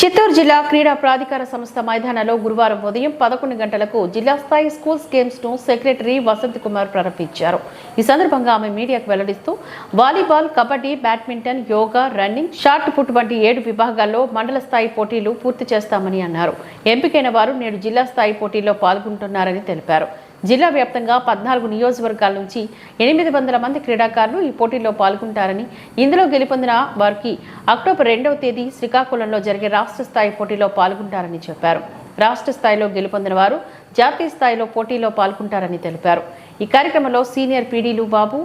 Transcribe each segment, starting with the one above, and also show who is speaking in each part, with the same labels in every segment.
Speaker 1: చిత్తూరు జిల్లా క్రీడా ప్రాధికార సంస్థ మైదానంలో గురువారం ఉదయం పదకొండు గంటలకు జిల్లా స్థాయి స్కూల్స్ గేమ్స్ను సెక్రటరీ వసంత్ కుమార్ ప్రారంభించారు. ఈ సందర్భంగా ఆమె మీడియాకు వెల్లడిస్తూ volleyball kabaddi badminton yoga running shot put వంటి ఏడు విభాగాల్లో మండల స్థాయి పోటీలు పూర్తి చేస్తామని అన్నారు. ఎంపికైన వారు నేడు జిల్లా స్థాయి పోటీల్లో పాల్గొంటున్నారని తెలిపారు. జిల్లా వ్యాప్తంగా పద్నాలుగు నియోజకవర్గాల నుంచి ఎనిమిది వందల మంది క్రీడాకారులు ఈ పోటీల్లో పాల్గొంటారని ఇందులో గెలుపొందిన వారికి అక్టోబర్ రెండవ తేదీ శ్రీకాకుళంలో జరిగే రాష్ట్ర స్థాయి పోటీలో పాల్గొంటారని చెప్పారు. రాష్ట్ర స్థాయిలో గెలుపొందిన వారు జాతీయ స్థాయిలో పోటీలో పాల్గొంటారని తెలిపారు. ఈ కార్యక్రమంలో సీనియర్ పీడీలు బాబు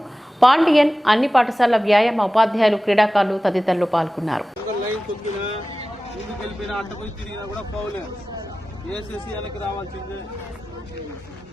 Speaker 1: పాండియన్ అన్ని పాఠశాలల వ్యాయామ ఉపాధ్యాయులు క్రీడాకారులు తదితరులు పాల్గొన్నారు.
Speaker 2: ఒక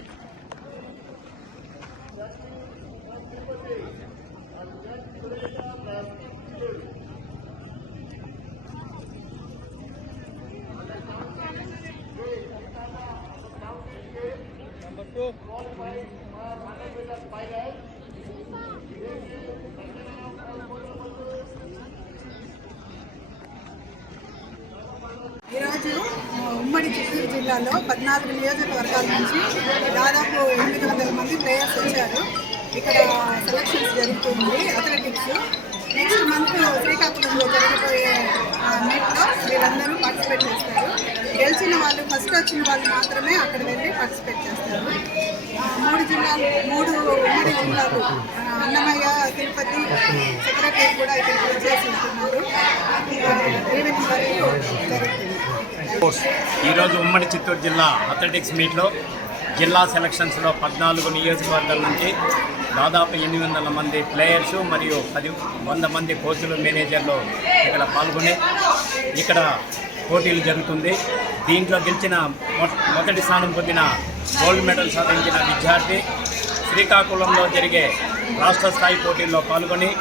Speaker 3: ఈరోజు ఉమ్మడి చిత్తూరు జిల్లాలో పద్నాలుగు నియోజకవర్గాల నుంచి దాదాపు ఎనిమిది వందల మంది ప్లేయర్స్ వచ్చారు. ఇక్కడ సెలక్షన్స్ జరుగుతుంది అథ్లెటిక్స్ నెక్స్ట్ మంత్ శ్రీ వాళ్ళు వచ్చిన వాళ్ళు మాత్రమే అక్కడ వెళ్ళి పార్టిసిపేట్ చేస్తారు. మూడు జిల్లాలు మూడు ఉమ్మడి జిల్లాలు అన్నమయ్య తిరుపతి సెక్రటరీ కూడా ఇక్కడ వచ్చేసి ఉంటున్నారు. ఈవెంట్ వరకు జరుగుతుంది
Speaker 4: ఈరోజు ఉమ్మడి చిత్తూరు జిల్లా అథ్లెటిక్స్ మీట్లో జిల్లా సెలక్షన్స్లో పద్నాలుగు నియోజకవర్గాల నుంచి దాదాపు ఎనిమిది వందల మంది ప్లేయర్సు మరియు పది వంద మంది కోచ్లు మేనేజర్లు ఇక్కడ పాల్గొని ఇక్కడ పోటీలు జరుగుతుంది. దీంట్లో గెలిచిన మొ- మొదటి స్థానం పొందిన గోల్డ్ మెడల్ సాధించిన విద్యార్థి శ్రీకాకుళంలో జరిగే రాష్ట్ర స్థాయి పోటీల్లో పాల్గొని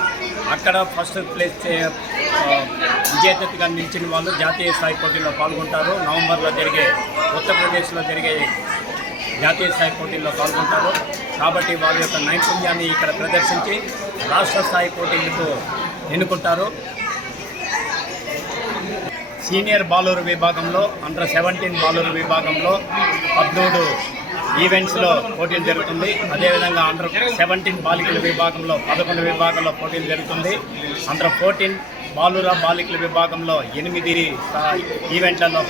Speaker 4: అక్కడ ఫస్ట్ ప్లేస్ విజేతగా నిలిచిన వాళ్ళు జాతీయ స్థాయి పోటీల్లో పాల్గొంటారు. నవంబర్లో జరిగే ఉత్తరప్రదేశ్లో జరిగే జాతీయ స్థాయి పోటీల్లో పాల్గొంటారు. కాబట్టి వారి యొక్క నైపుణ్యాన్ని ఇక్కడ ప్రదర్శించి రాష్ట్ర స్థాయి పోటీలకు ఎన్నుకుంటారు. సీనియర్ బాలురు విభాగంలో అండర్ సెవెంటీన్ బాలురు విభాగంలో పద్మూడు ఈవెంట్స్లో పోటీలు జరుగుతుంది. అదేవిధంగా అండర్ సెవెంటీన్ బాలికల విభాగంలో పదకొండు విభాగంలో పోటీలు జరుగుతుంది. అండర్ ఫోర్టీన్ బాలుర బాలికల విభాగంలో ఎనిమిది ఈవెంట్లలో